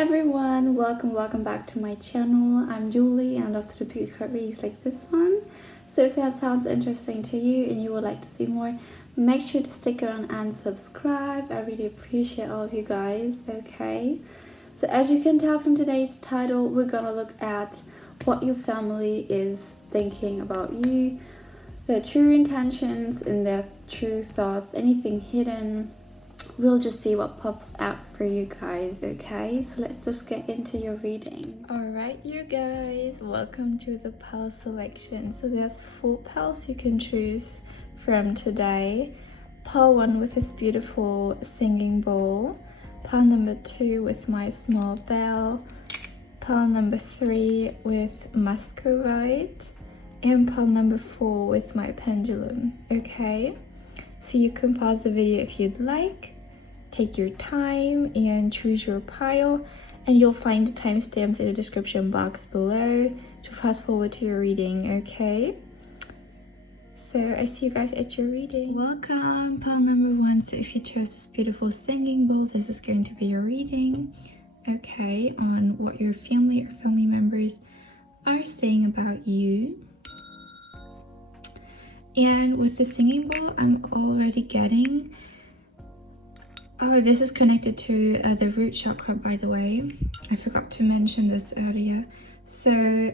everyone, welcome back to my channel. I'm Julie and I love to do card readings like this one. So if that sounds interesting to you and you would like to see more, make sure to stick around and subscribe. I really appreciate all of you guys. Okay, so as you can tell from today's title, we're gonna look at what your family is thinking about you, their true intentions and their true thoughts, anything hidden. We'll just see what pops out for you guys, okay? So let's just get into your reading. Alright, you guys, welcome to the pile selection. So there's 4 piles you can choose from today. Pile 1 with this beautiful singing bowl. Pile number 2 with my small bell. Pile number 3 with muscovite. And pile number 4 with my pendulum, okay? So you can pause the video if you'd like, take your time and choose your pile, and you'll find the timestamps in the description box below to fast forward to your reading, okay? So I see you guys at your reading. Welcome, pile number 1. So if you chose this beautiful singing bowl, this is going to be your reading, okay, on what your family or family members are saying about you. And with the singing bowl, I'm already getting, oh, this is connected to the root chakra, by the way. I forgot to mention this earlier. So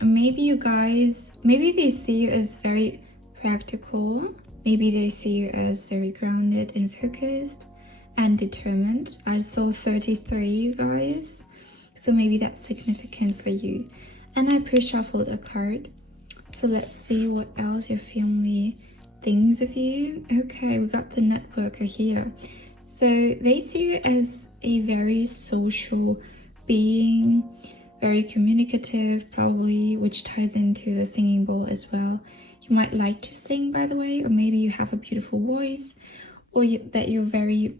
maybe you guys, maybe they see you as very practical. Maybe they see you as very grounded and focused and determined. I saw 33, you guys. So maybe that's significant for you. And I pre-shuffled a card. So let's see what else your family thinks of you. Okay, we got the networker here. So they see you as a very social being, very communicative probably, which ties into the singing bowl as well. You might like to sing, by the way, or maybe you have a beautiful voice, or that you're very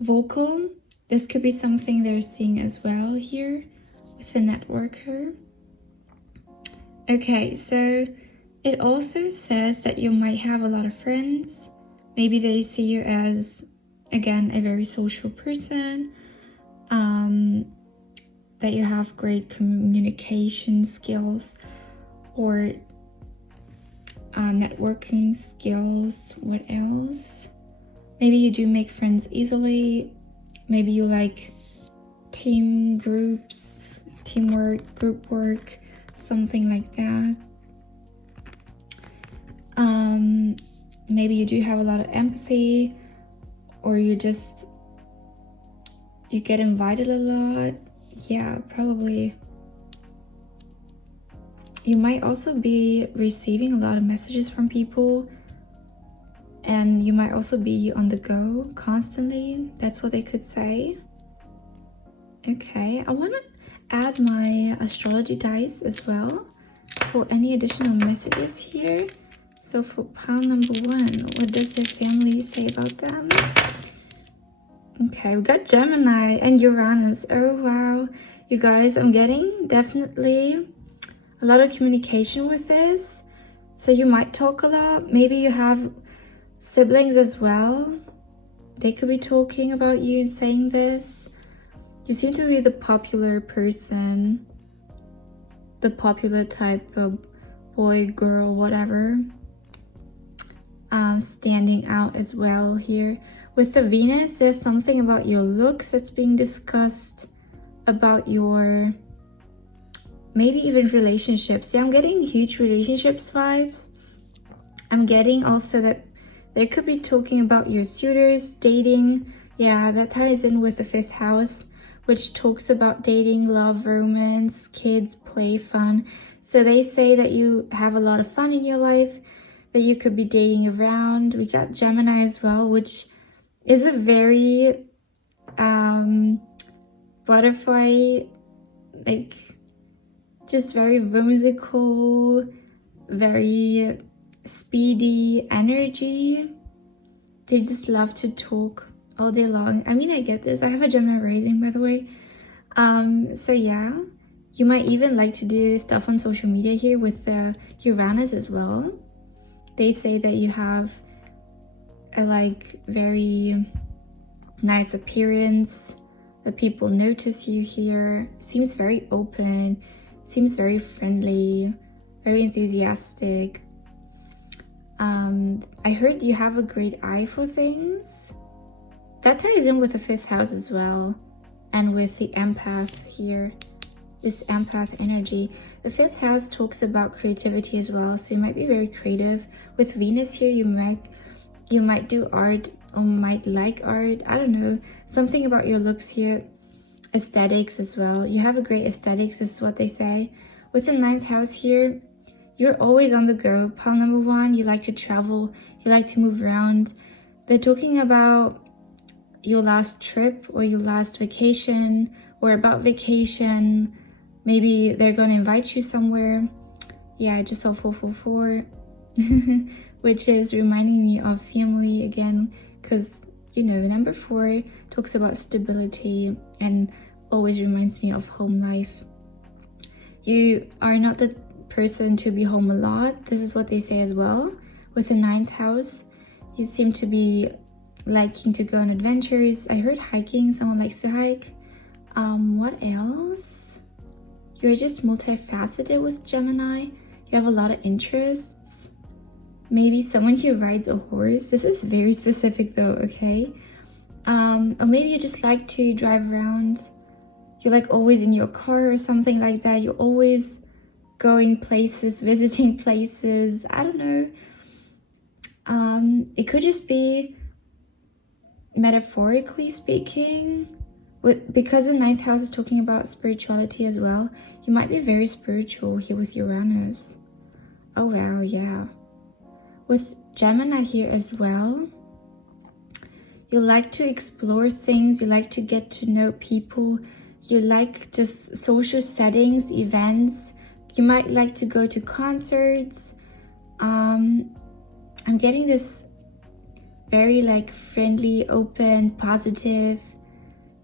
vocal. This could be something they're seeing as well here with the networker. Okay, so it also says that you might have a lot of friends. Maybe they see you as, again, a very social person, that you have great communication skills or networking skills. What else? Maybe you do make friends easily. Maybe you like team groups, teamwork, group work, something like that. Maybe you do have a lot of empathy, or you get invited a lot. Yeah, probably. You might also be receiving a lot of messages from people, and you might also be on the go constantly. That's what they could say. Okay, I want to add my astrology dice as well for any additional messages here. So for pile number 1, what does their family say about them? Okay, we got Gemini and Uranus. Oh wow, you guys, I'm getting definitely a lot of communication with this. So you might talk a lot. Maybe you have siblings as well. They could be talking about you and saying this. You seem to be the popular person, the popular type of boy, girl, whatever, standing out as well here. With the Venus, there's something about your looks that's being discussed, about your, maybe even relationships. Yeah, I'm getting huge relationships vibes. I'm getting also that they could be talking about your suitors, dating. Yeah, that ties in with the 5th house, which talks about dating, love, romance, kids, play, fun. So they say that you have a lot of fun in your life, that you could be dating around. We got Gemini as well, which is a very butterfly, like just very whimsical, very speedy energy. They just love to talk all day long. I mean, I get this. I have a Gemini rising, by the way. So yeah, you might even like to do stuff on social media here with the Uranus as well. They say that you have a like very nice appearance, The people notice you here. Seems very open, seems very friendly, very enthusiastic. I heard you have a great eye for things. That ties in with the 5th house as well, and with the empath here, this empath energy. The 5th house talks about creativity as well, so you might be very creative. With Venus here, you might do art or might like art. I don't know, something about your looks here. Aesthetics as well. You have a great aesthetics, is what they say. With the 9th house here, you're always on the go. Pile number 1, you like to travel, you like to move around. They're talking about your last trip or your last vacation, or about vacation. Maybe they're going to invite you somewhere. Yeah, I just saw 444, which is reminding me of family again, because, you know, number 4 talks about stability and always reminds me of home life. You are not the person to be home a lot. This is what they say as well. With the 9th house, you seem to be liking to go on adventures. I heard hiking, someone likes to hike. What else? You're just multifaceted with Gemini. You have a lot of interests. Maybe someone here rides a horse. This is very specific though, okay? Or maybe you just like to drive around. You're like always in your car or something like that. You're always going places, visiting places. I don't know. It could just be, metaphorically speaking, because the 9th house is talking about spirituality as well. You might be very spiritual here with Uranus. Oh wow, yeah. With Gemini here as well, you like to explore things, you like to get to know people, you like just social settings, events. You might like to go to concerts. I'm getting this very like friendly, open, positive,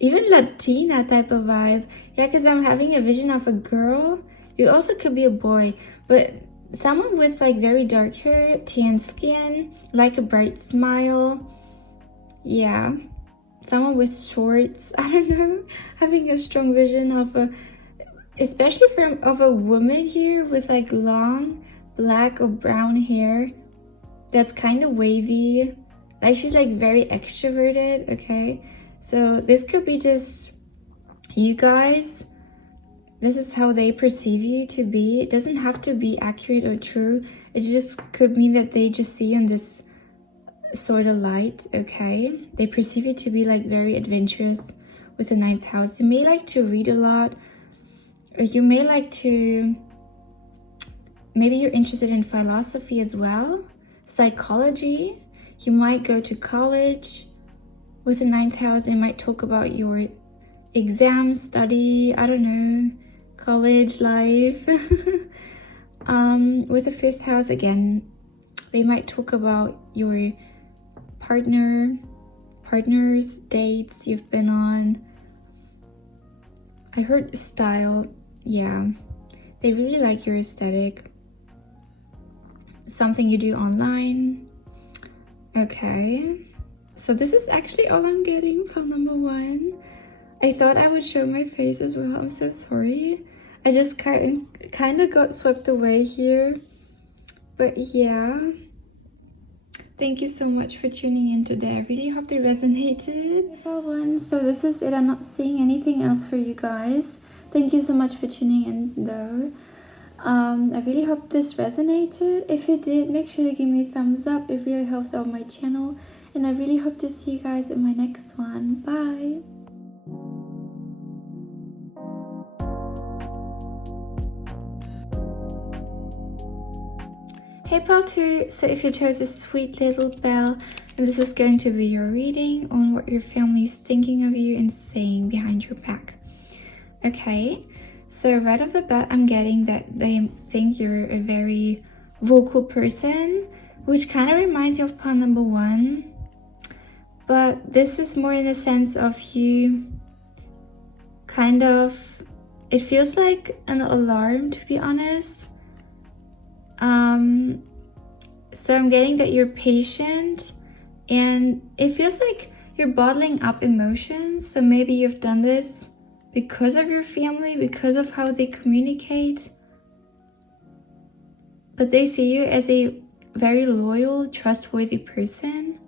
even Latina type of vibe. Yeah, because I'm having a vision of a girl. You also could be a boy, but someone with like very dark hair, tan skin, like a bright smile. Yeah, someone with shorts. I don't know, having a strong vision of a, especially of a woman here with like long black or brown hair that's kind of wavy. Like she's like very extroverted, okay? So this could be just you guys. This is how they perceive you to be. It doesn't have to be accurate or true. It just could mean that they just see you in this sort of light, okay? They perceive you to be like very adventurous with the 9th house. You may like to read a lot. Or you may like to, maybe you're interested in philosophy as well. Psychology. You might go to college. With the 9th house, it might talk about your exam, study, I don't know, college life. With the 5th house, again, they might talk about your partners, dates you've been on. I heard style. Yeah, they really like your aesthetic. Something you do online. Okay, so this is actually all I'm getting from number 1. I thought I would show my face as well. I'm so sorry. I just kind of got swept away here. But yeah, thank you so much for tuning in today. I really hope it resonated. Number 1, so this is it. I'm not seeing anything else for you guys. Thank you so much for tuning in though. I really hope this resonated. If it did, make sure to give me a thumbs up. It really helps out my channel. And I really hope to see you guys in my next one. Bye! Hey Pal 2, so if you chose a sweet little bell, then this is going to be your reading on what your family is thinking of you and saying behind your back. Okay, so right off the bat, I'm getting that they think you're a very vocal person, which kind of reminds me of Pal number 1. But this is more in the sense of you kind of, it feels like an alarm, to be honest. So I'm getting that you're patient, and it feels like you're bottling up emotions. So maybe you've done this because of your family, because of how they communicate. But they see you as a very loyal, trustworthy person.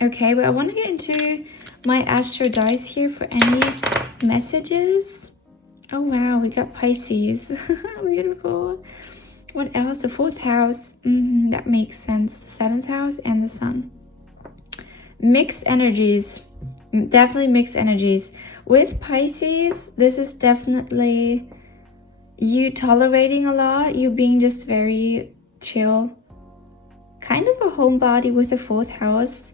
Okay, but I want to get into my astro dice here for any messages. Oh wow, we got Pisces. Beautiful. What else? The 4th house. That makes sense. The 7th house and the sun. Mixed energies. Definitely mixed energies. With Pisces, this is definitely you tolerating a lot. You being just very chill. Kind of a homebody with the 4th house.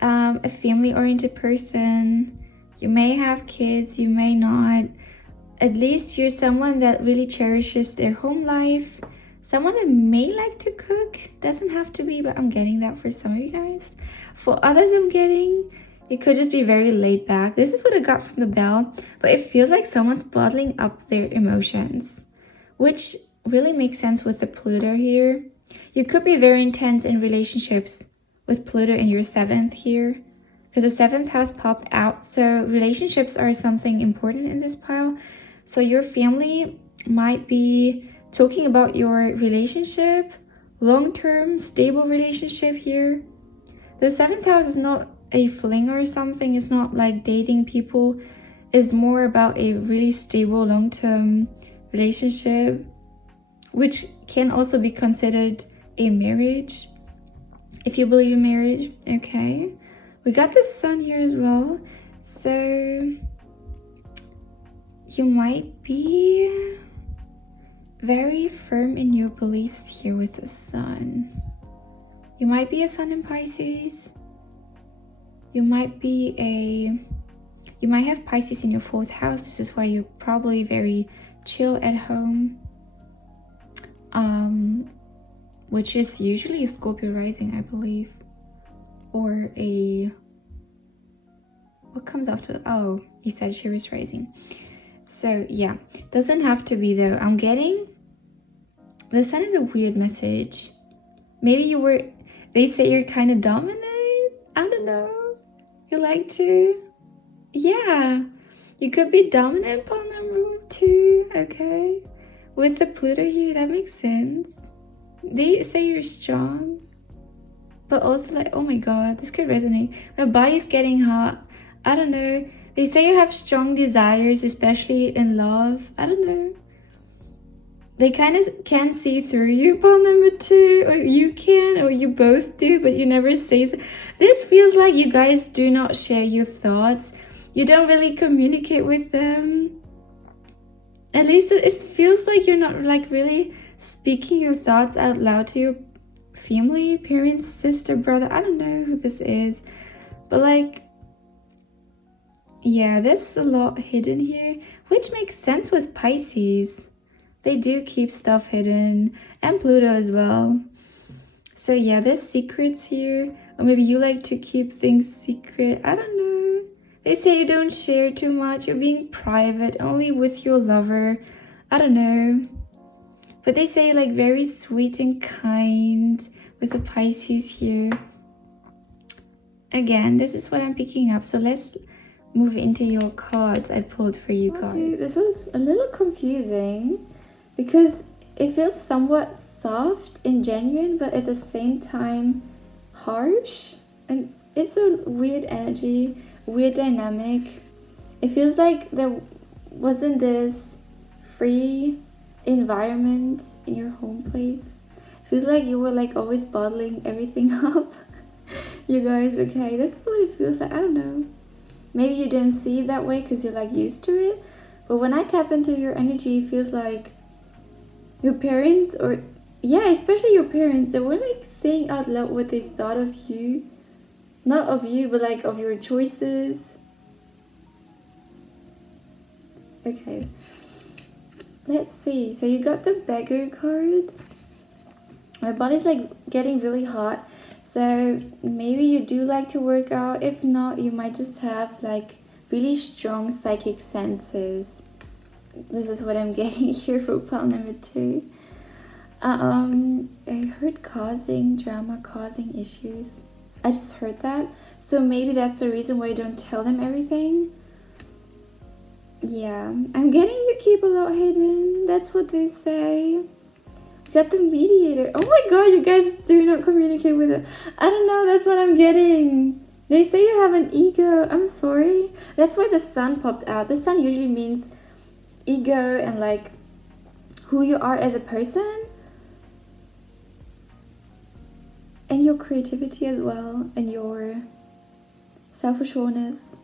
A family-oriented person. You may have kids, you may not. At least you're someone that really cherishes their home life. Someone that may like to cook. Doesn't have to be, but I'm getting that for some of you guys. For others, I'm getting, you could just be very laid back. This is what I got from the bell, but it feels like someone's bottling up their emotions, which really makes sense with the Pluto here. You could be very intense in relationships with Pluto in your 7th here, because the 7th house popped out. So relationships are something important in this pile. So your family might be talking about your relationship, long-term, stable relationship here. The 7th house is not a fling or something. It's not like dating people. It's more about a really stable, long-term relationship, which can also be considered a marriage, if you believe in marriage. Okay. We got the sun here as well. So you might be very firm in your beliefs here with the sun. You might be a sun in Pisces. You might have Pisces in your 4th house. This is why you're probably very chill at home. Which is usually a Scorpio rising, I believe. Or what comes after? Oh, a Sagittarius rising. So yeah, doesn't have to be though. I'm getting, the sun is a weird message. Maybe they say you're kind of dominant. I don't know. You like to, yeah. You could be dominant upon number 2, okay? With the Pluto here, that makes sense. They say you're strong, but also like, oh my god, this could resonate. My body's getting hot. I don't know. They say you have strong desires, especially in love. I don't know. They kind of can see through you upon number 2, or you can, or you both do, but you never say so. This feels like you guys do not share your thoughts. You don't really communicate with them. At least it feels like you're not like really speaking your thoughts out loud to your family, parents, sister, brother. I don't know who this is, but like, yeah, there's a lot hidden here, which makes sense with Pisces. They do keep stuff hidden, and Pluto as well. So yeah, there's secrets here, or maybe you like to keep things secret. I don't know. They say you don't share too much. You're being private, only with your lover. I don't know. But they say like very sweet and kind with the Pisces here. Again, this is what I'm picking up. So let's move into your cards I pulled for you guys. This was a little confusing because it feels somewhat soft and genuine, but at the same time harsh. And it's a weird energy, weird dynamic. It feels like there wasn't this free environment in your home place. It feels like you were like always bottling everything up. You guys, okay, this is what it feels like. I don't know. Maybe you don't see it that way because you're like used to it. But when I tap into your energy, it feels like your parents, or yeah, especially your parents, they were like saying out loud what they thought of you. Not of you, but like of your choices. Okay. Let's see. So you got the beggar card. My body's like getting really hot. So maybe you do like to work out. If not, you might just have like really strong psychic senses. This is what I'm getting here for pile number 2. I heard causing drama, causing issues. I just heard that. So maybe that's the reason why you don't tell them everything. Yeah, I'm getting you keep a lot hidden. That's what they say. We got the mediator. Oh my god, you guys do not communicate with it. I don't know, that's what I'm getting. They say you have an ego. I'm sorry. That's why the sun popped out. The sun usually means ego and like who you are as a person. And your creativity as well. And your self-assuredness.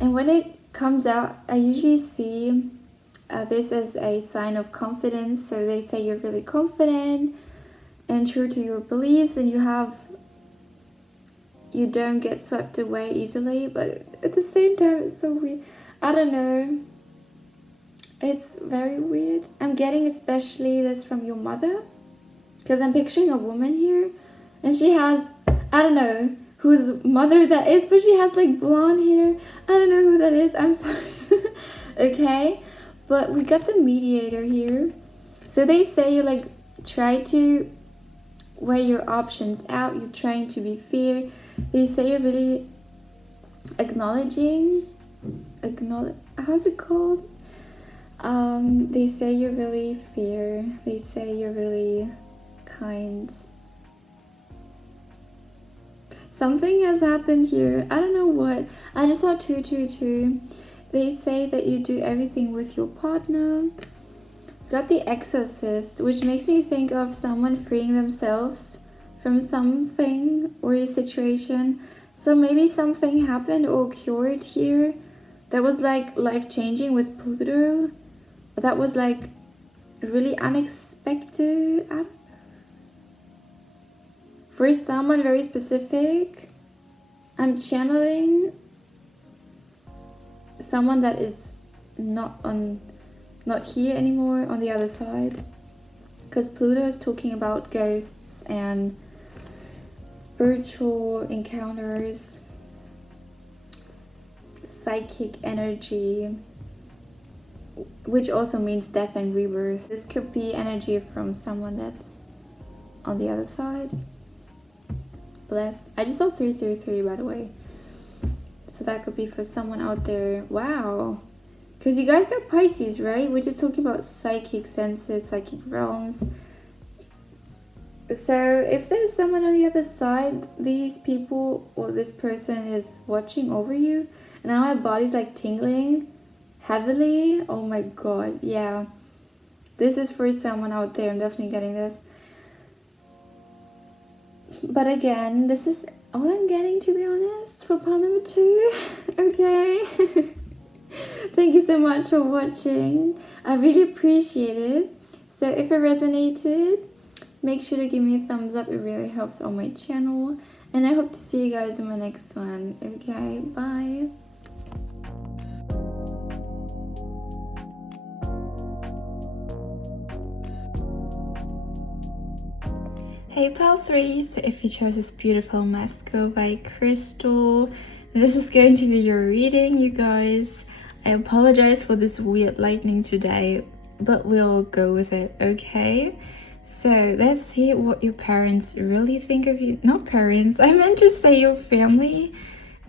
And when it comes out, I usually see this as a sign of confidence. So they say you're really confident and true to your beliefs, and you don't get swept away easily. But at the same time, it's so weird. I don't know, it's very weird. I'm getting especially this from your mother, because I'm picturing a woman here, and she has, I don't know whose mother that is, but she has like blonde hair. I don't know who that is, I'm sorry. Okay, but we got the mediator here. So they say you like try to weigh your options out, you're trying to be fair. They say you're really acknowledging, how's it called? They say you're really fair. They say you're really kind. Something has happened here. I don't know what. I just saw 222. They say that you do everything with your partner. Got the exorcist, which makes me think of someone freeing themselves from something or a situation. So maybe something happened or occurred here that was like life-changing with Pluto. That was like really unexpected. I don't know. For someone very specific, I'm channeling someone that is not here anymore, on the other side, because Pluto is talking about ghosts and spiritual encounters, psychic energy, which also means death and rebirth. This could be energy from someone that's on the other side. Bless. I just saw 333, by the way, so that could be for someone out there. Wow. Because you guys got Pisces, right? Which is talking about psychic senses, psychic realms. So if there's someone on the other side, these people or this person is watching over you. And now my body's like tingling heavily. Oh my god, yeah. This is for someone out there. I'm definitely getting this. But again, this is all I'm getting, to be honest, for part number 2. Okay. Thank you so much for watching. I really appreciate it. So if it resonated, make sure to give me a thumbs up. It really helps on my channel. And I hope to see you guys in my next one. Okay, bye. Hey pile 3, so if you chose this beautiful Masco by Crystal, this is going to be your reading, you guys. I apologize for this weird lightning today, but we'll go with it, okay? So let's see what your parents really think of you. Not parents, I meant to say your family.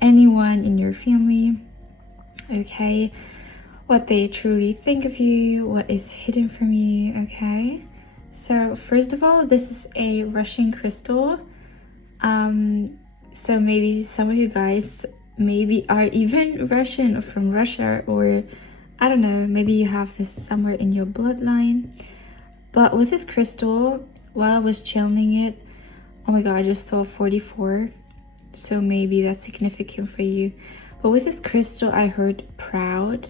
Anyone in your family, okay? What they truly think of you, what is hidden from you, okay? So first of all, this is a Russian crystal. So maybe some of you guys maybe are even Russian or from Russia, or I don't know, maybe you have this somewhere in your bloodline. But with this crystal, while I was channeling it, oh my god, I just saw 44. So maybe that's significant for you. But with this crystal, I heard proud.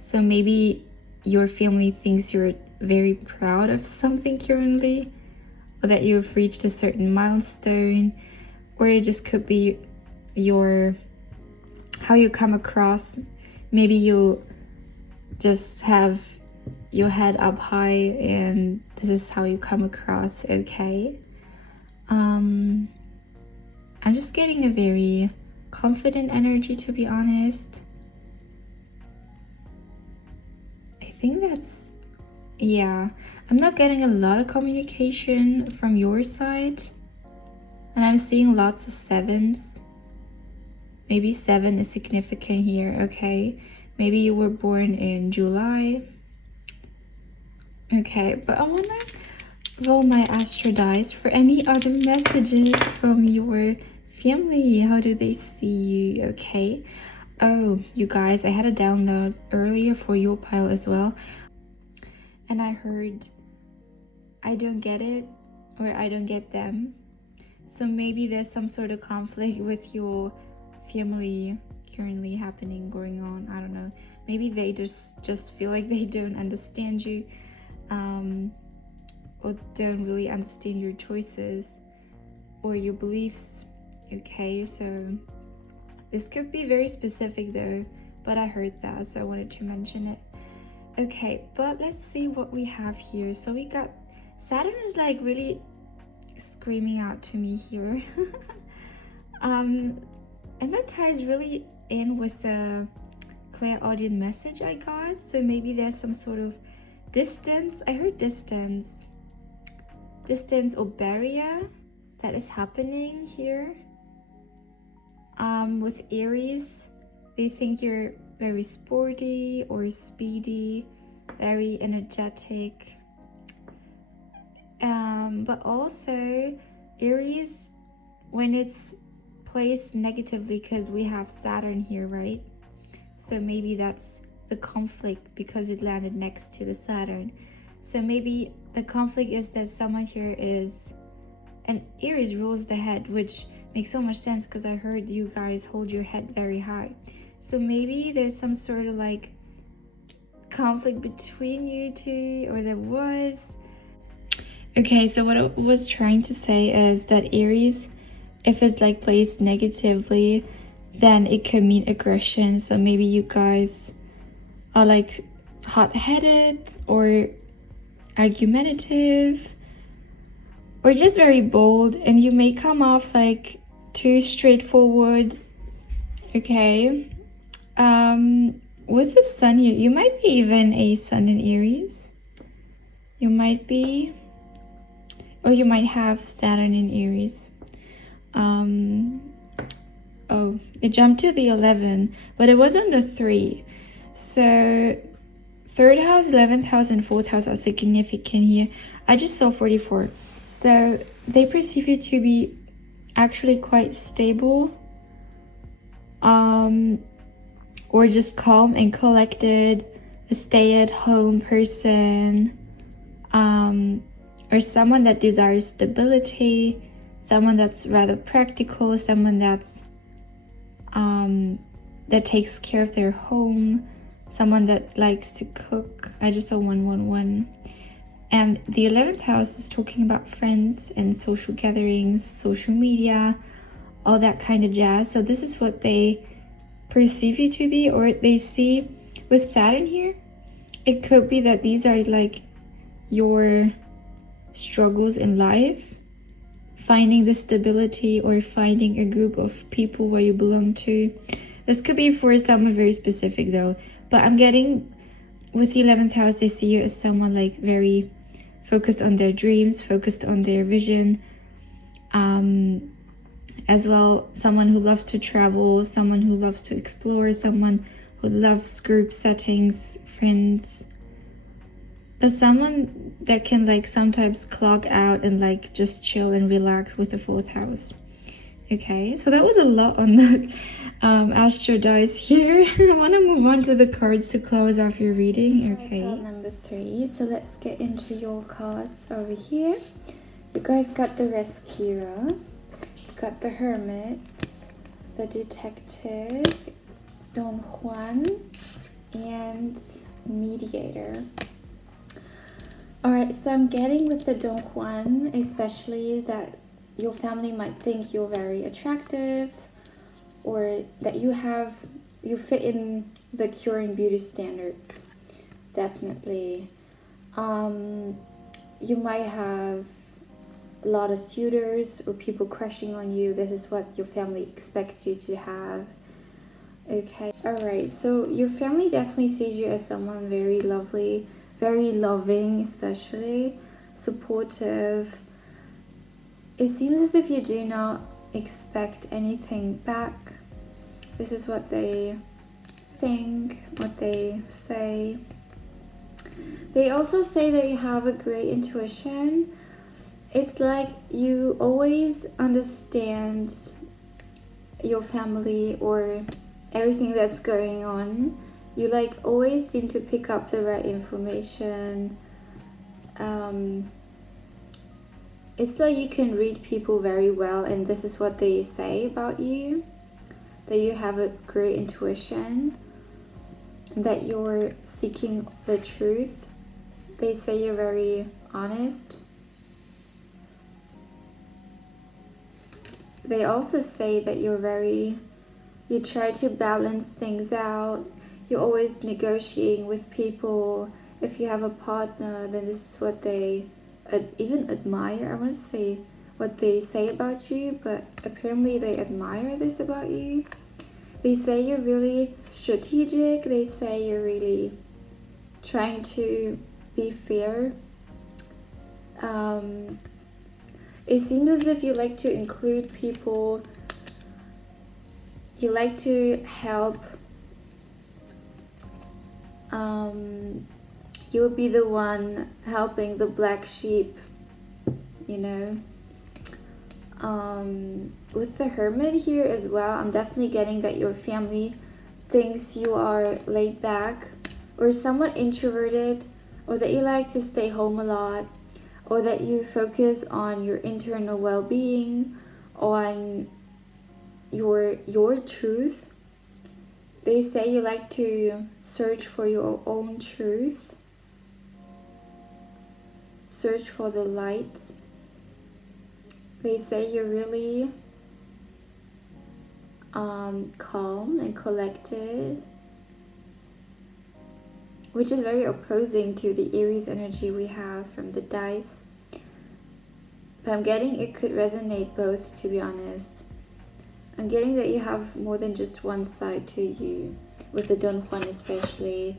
So maybe your family thinks you're very proud of something currently, or that you've reached a certain milestone, or it just could be how you come across. Maybe you just have your head up high and this is how you come across, okay? I'm just getting a very confident energy, to be honest. I think that's, yeah, I'm not getting a lot of communication from your side, and I'm seeing lots of 7s. Maybe 7 is significant here, okay? Maybe you were born in July. Okay, but I wanna roll my astro dice for any other messages from your family. How do they see you? Okay. Oh, you guys, I had a download earlier for your pile as well, and I heard I don't get it, or I don't get them. So maybe there's some sort of conflict with your family currently happening, going on. I don't know. Maybe they just feel like they don't understand you, or don't really understand your choices or your beliefs. Okay, so this could be very specific though, but I heard that, so I wanted to mention it. Okay, but let's see what we have here. So we got Saturn is like really screaming out to me here. And that ties really in with the clairaudient message I got. So maybe there's some sort of distance. I heard distance or barrier that is happening here. With Aries, they think you're very sporty or speedy, very energetic. But also Aries, when it's placed negatively, because we have Saturn here, right? So maybe that's the conflict because it landed next to the Saturn. So maybe the conflict is that someone here is, and Aries rules the head, which makes so much sense because I heard you guys hold your head very high. So maybe there's some sort of like conflict between you two, or there was. Okay, so what I was trying to say is that Aries, if it's like placed negatively, then it could mean aggression. So maybe you guys are like hot-headed or argumentative or just very bold, and you may come off like too straightforward. Okay, with the sun here, you might be even a sun in Aries. You might be, or you might have Saturn in Aries. Oh, it jumped to the 11, but it was on the 3. So 3rd house, 11th house, and 4th house are significant here. I just saw 44. So they perceive you to be actually quite stable, or just calm and collected, a stay-at-home person, or someone that desires stability, someone that's rather practical, someone that's that takes care of their home, someone that likes to cook. I just saw 111. And the 11th house is talking about friends and social gatherings, social media, all that kind of jazz. So this is what they perceive you to be, or they see with Saturn here. It could be that these are like your struggles in life, finding the stability or finding a group of people where you belong to. This could be for someone very specific though, but I'm getting with the 11th house, they see you as someone like very focused on their dreams, focused on their vision, as well someone who loves to travel, someone who loves to explore, someone who loves group settings, friends, but someone that can like sometimes clock out and like just chill and relax with the 4th house. Okay, so that was a lot on the astro dice here. I want to move on to the cards to close off your reading. Okay, number 3. So let's get into your cards over here. You guys got the Rescuer, you got the Hermit, the Detective, Don Juan, and Mediator. Alright, so I'm getting with the Don Juan, especially that your family might think you're very attractive, or that you fit in the curing beauty standards. Definitely. You might have a lot of suitors or people crushing on you. This is what your family expects you to have. Okay, alright, so your family definitely sees you as someone very lovely, very loving, especially supportive. It seems as if you do not expect anything back. This is what they think, what they say. They also say that you have a great intuition. It's like you always understand your family or everything that's going on. You like always seem to pick up the right information. It's like you can read people very well, and this is what they say about you, that you have a great intuition, that you're seeking the truth. They say you're very honest. They also say that you try to balance things out. You're always negotiating with people. If you have a partner, then this is what they even admire. I want to say what they say about you, but apparently they admire this about you. They say you're really strategic. They say you're really trying to be fair. It seems as if you like to include people. You like to help. You'll be the one helping the black sheep, you know. With the Hermit here as well, I'm definitely getting that your family thinks you are laid back or somewhat introverted, or that you like to stay home a lot, or that you focus on your internal well-being, on your truth. They say you like to search for your own truth, search for the light. They say you're really calm and collected, which is very opposing to the Aries energy we have from the dice. But I'm getting it could resonate both, to be honest. I'm getting that you have more than just one side to you, with the Don Juan especially.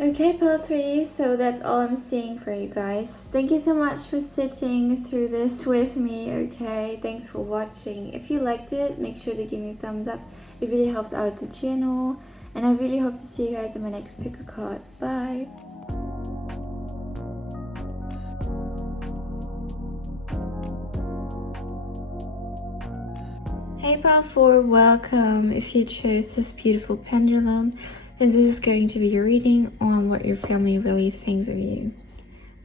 Okay, pile 3, so that's all I'm seeing for you guys. Thank you so much for sitting through this with me, okay? Thanks for watching. If you liked it, make sure to give me a thumbs up. It really helps out the channel. And I really hope to see you guys in my next pick a card. Bye! Hey pile 4, welcome. If you chose this beautiful pendulum, then this is going to be your reading on what your family really thinks of you.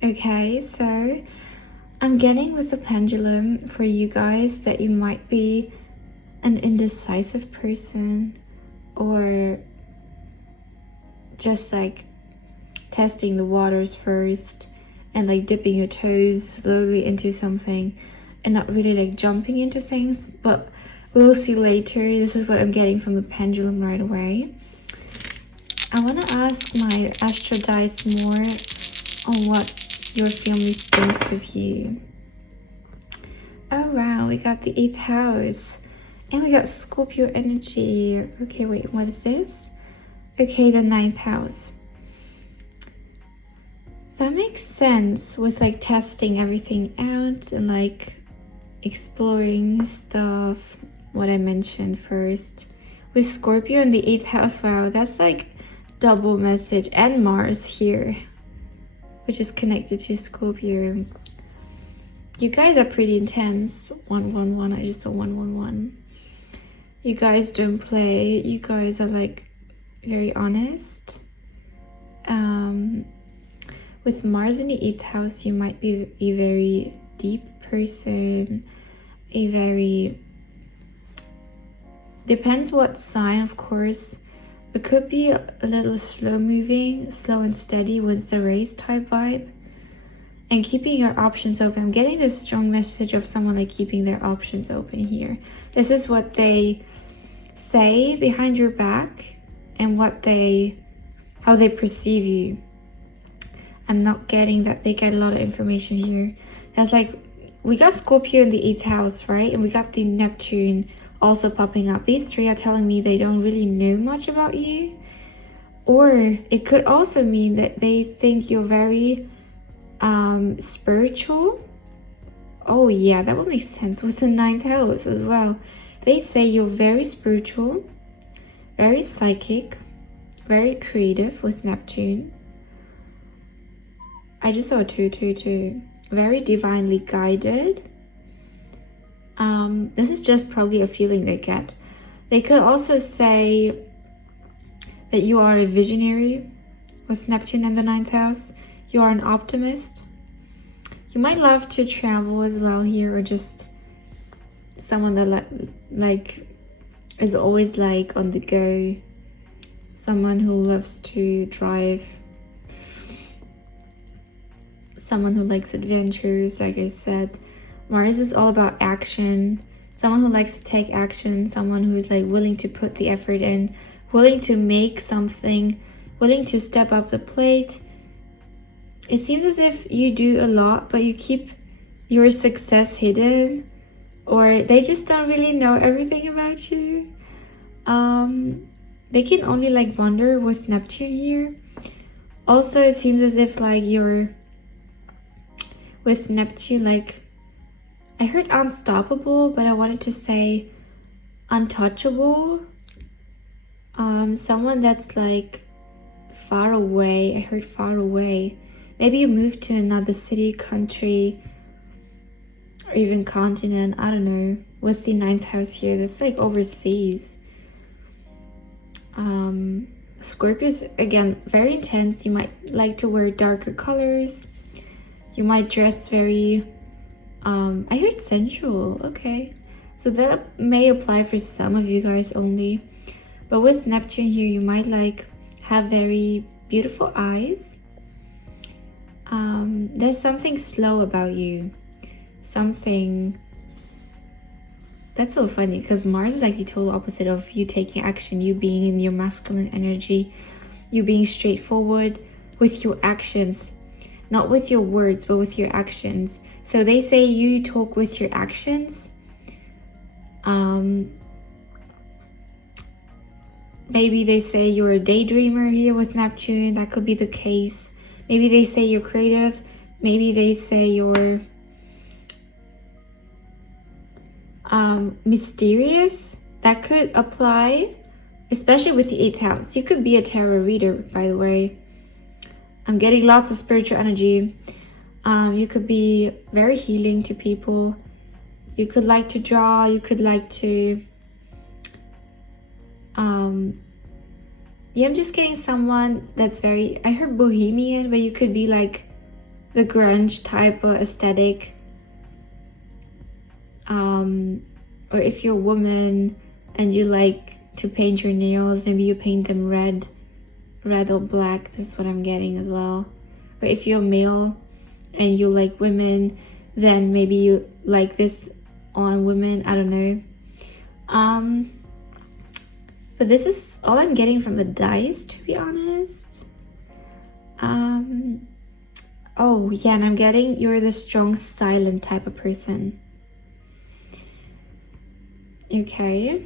Okay, so I'm getting with the pendulum for you guys that you might be an indecisive person, or just like testing the waters first and like dipping your toes slowly into something and not really like jumping into things, but we'll see later. This is what I'm getting from the pendulum right away. I want to ask my astro dice more on what your family thinks of you. Oh wow, we got the 8th house and we got Scorpio energy. Okay, wait, what is this? Okay, the 9th house. That makes sense with like testing everything out and like exploring stuff, what I mentioned first. With Scorpio in the 8th house, wow, that's like double message, and Mars here, which is connected to Scorpio. You guys are pretty intense. 111, I just saw 111. You guys don't play. You guys are like very honest. With Mars in the 8th house, you might be a very deep person, a very, depends what sign, of course. It could be a little slow moving, slow and steady, wins the race type vibe, and keeping your options open. I'm getting this strong message of someone like keeping their options open here. This is what they say behind your back and how they perceive you. I'm not getting that they get a lot of information here. That's like, we got Scorpio in the 8th house, right? And we got the Neptune also popping up. These three are telling me they don't really know much about you. Or it could also mean that they think you're very spiritual. Oh yeah, that would make sense with the 9th house as well. They say you're very spiritual, very psychic, very creative with Neptune. I just saw 222. Very divinely guided. This is just probably a feeling they get. They could also say that you are a visionary with Neptune in the 9th house. You are an optimist. You might love to travel as well here, or just someone that like is always like on the go. Someone who loves to drive. Someone who likes adventures, like I said. Mars is all about action. Someone who likes to take action. Someone who's like willing to put the effort in, willing to make something, willing to step up the plate. It seems as if you do a lot, but you keep your success hidden, or they just don't really know everything about you. They can only like wonder with Neptune here. Also, it seems as if like you're with Neptune, like I heard unstoppable, but I wanted to say untouchable. Someone that's like far away. I heard far away. Maybe you moved to another city, country, or even continent. I don't know. With the 9th house here, that's like overseas. Scorpios, again, very intense. You might like to wear darker colors. You might dress very, I heard sensual. Okay. So that may apply for some of you guys only. But with Neptune here, you might like have very beautiful eyes. There's something slow about you. Something that's so funny, because Mars is like the total opposite of you taking action, you being in your masculine energy, you being straightforward with your actions, not with your words, but with your actions. So they say you talk with your actions. Maybe they say you're a daydreamer here with Neptune. That could be the case. Maybe they say you're creative. Maybe they say you're mysterious. That could apply, especially with the 8th house. You could be a tarot reader, by the way. I'm getting lots of spiritual energy. You could be very healing to people. You could like to draw. You could like to yeah, I'm just getting someone that's very, I heard bohemian, but you could be like the grunge type of aesthetic. Or if you're a woman and you like to paint your nails, maybe you paint them red or black. This is what I'm getting as well. Or if you're a male and you like women, then maybe you like this on women. I don't know. But this is all I'm getting from the dice, to be honest. Oh yeah, and I'm getting you're the strong, silent type of person. Okay.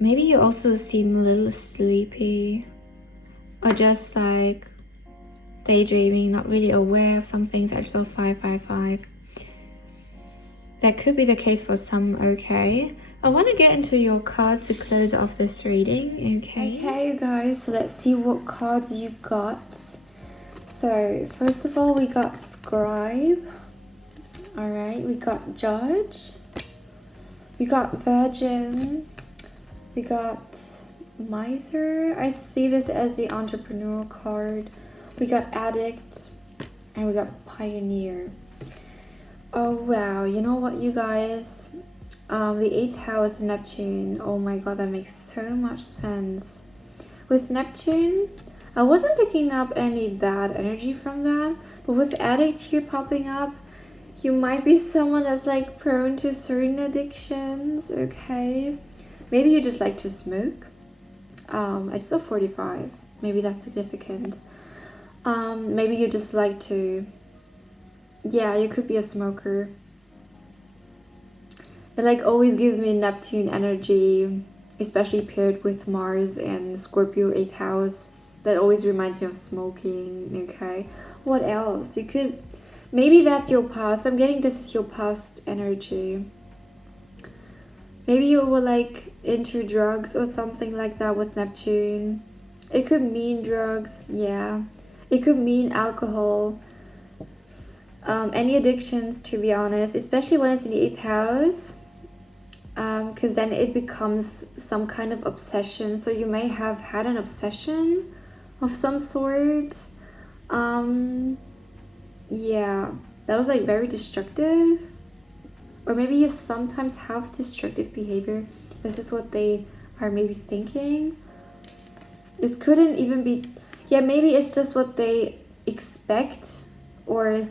Maybe you also seem a little sleepy, or just like daydreaming, not really aware of some things. I saw 555. That could be the case for some. Okay, I want to get into your cards to close off this reading. Okay, you guys, so let's see what cards you got. So first of all, we got Scribe. All right, we got Judge. We got Virgin. We got Miser. I see this as the entrepreneurial card. We got Addict, and we got Pioneer. Oh wow, you know what, you guys? The 8th house, Neptune. Oh my god, that makes so much sense. With Neptune, I wasn't picking up any bad energy from that, but with Addict here popping up, you might be someone that's like prone to certain addictions. Okay, maybe you just like to smoke. I just saw 45. Maybe that's significant. Maybe you just like to, yeah, you could be a smoker. It like always gives me Neptune energy, especially paired with Mars and Scorpio 8th house. That always reminds me of smoking. Okay, what else? You could, maybe that's your past. I'm getting this is your past energy. Maybe you were like into drugs or something like that with Neptune. It could mean drugs, yeah. It could mean alcohol. Any addictions, to be honest, especially when it's in the 8th house. Because then it becomes some kind of obsession. So you may have had an obsession of some sort. Yeah, that was like very destructive. Or maybe you sometimes have destructive behavior. This is what they are maybe thinking. This couldn't even be... Yeah, maybe it's just what they expect or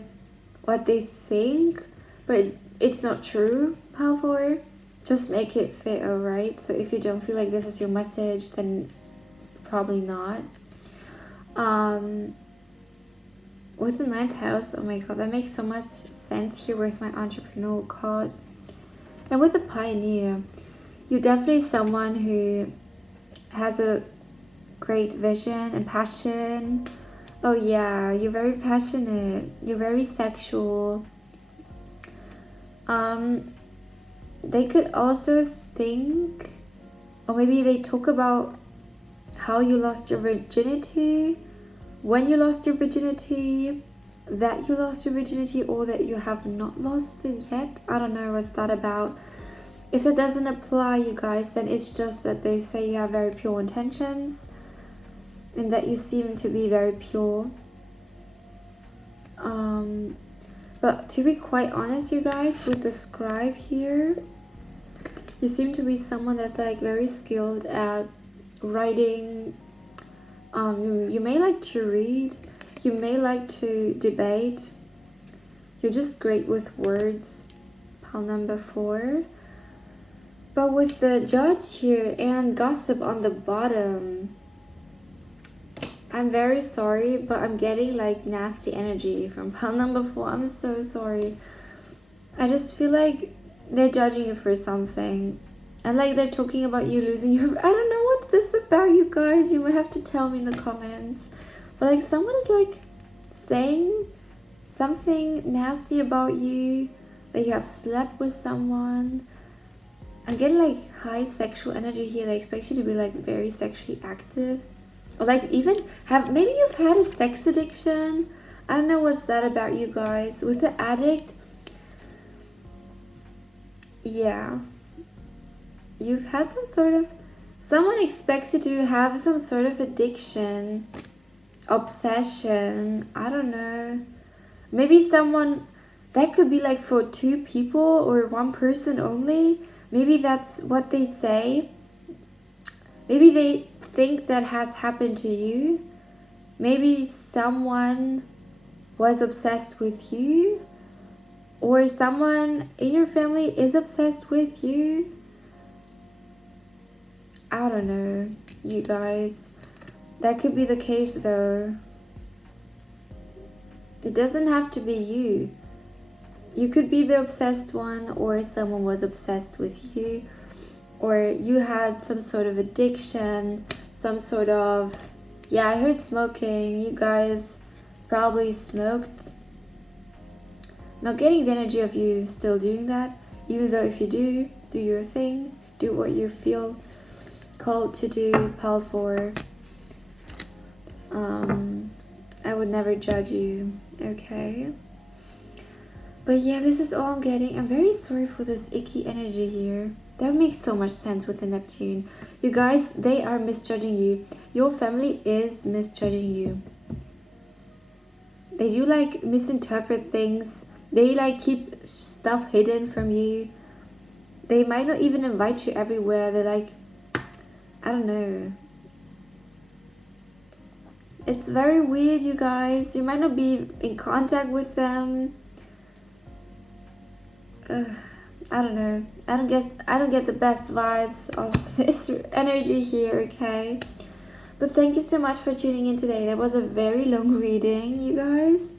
what they think. But it's not true, Pile 4. Just make it fit, alright? So if you don't feel like this is your message, then probably not. With the 9th house, oh my god, that makes so much sense here with my entrepreneurial card. And with the pioneer, you're definitely someone who has a great vision and passion. Oh yeah, you're very passionate. You're very sexual. They could also think, or maybe they talk about how you lost your virginity, when you lost your virginity, that you lost your virginity, or that you have not lost it yet. I don't know what's that about. If that doesn't apply, you guys, then it's just that they say you have very pure intentions and that you seem to be very pure. But to be quite honest, you guys, with the scribe here, you seem to be someone that's like very skilled at writing. You may like to read, you may like to debate. You're just great with words, pile number 4. But with the judge here and gossip on the bottom, I'm very sorry, but I'm getting like nasty energy from pile number 4. I'm so sorry. I just feel like they're judging you for something. And like they're talking about you losing your... I don't know what's this about, you guys. You might have to tell me in the comments. But like someone is like saying something nasty about you. That you have slept with someone. I'm getting like high sexual energy here. They expect you to be like very sexually active. Or like even have... Maybe you've had a sex addiction. I don't know what's that about, you guys. With the addict... Yeah. You've had some sort of... Someone expects you to have some sort of addiction. Obsession. I don't know. Maybe someone... That could be like for 2 people or 1 person only. Maybe that's what they say. Maybe they think that has happened to you. Maybe someone was obsessed with you. Or someone in your family is obsessed with you. I don't know, you guys. That could be the case though. It doesn't have to be you. You could be the obsessed one, or someone was obsessed with you, or you had some sort of addiction, some sort of... Yeah, I heard smoking. You guys probably smoked. Not getting the energy of you still doing that, even though if you do your thing, do what you feel called to do, pile 4. I would never judge you, okay? But yeah, this is all I'm getting. I'm very sorry for this icky energy here. That makes so much sense with the Neptune. You guys, they are misjudging you. Your family is misjudging you. They do like misinterpret things. They like keep stuff hidden from you. They might not even invite you everywhere. They're like, I don't know. It's very weird, you guys. You might not be in contact with them. I don't know. I don't get the best vibes of this energy here, okay? But thank you so much for tuning in today. That was a very long reading, you guys.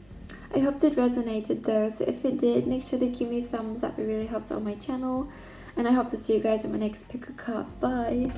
I hope it resonated though. So if it did, make sure to give me a thumbs up. It really helps out my channel. And I hope to see you guys in my next pick a card. Bye.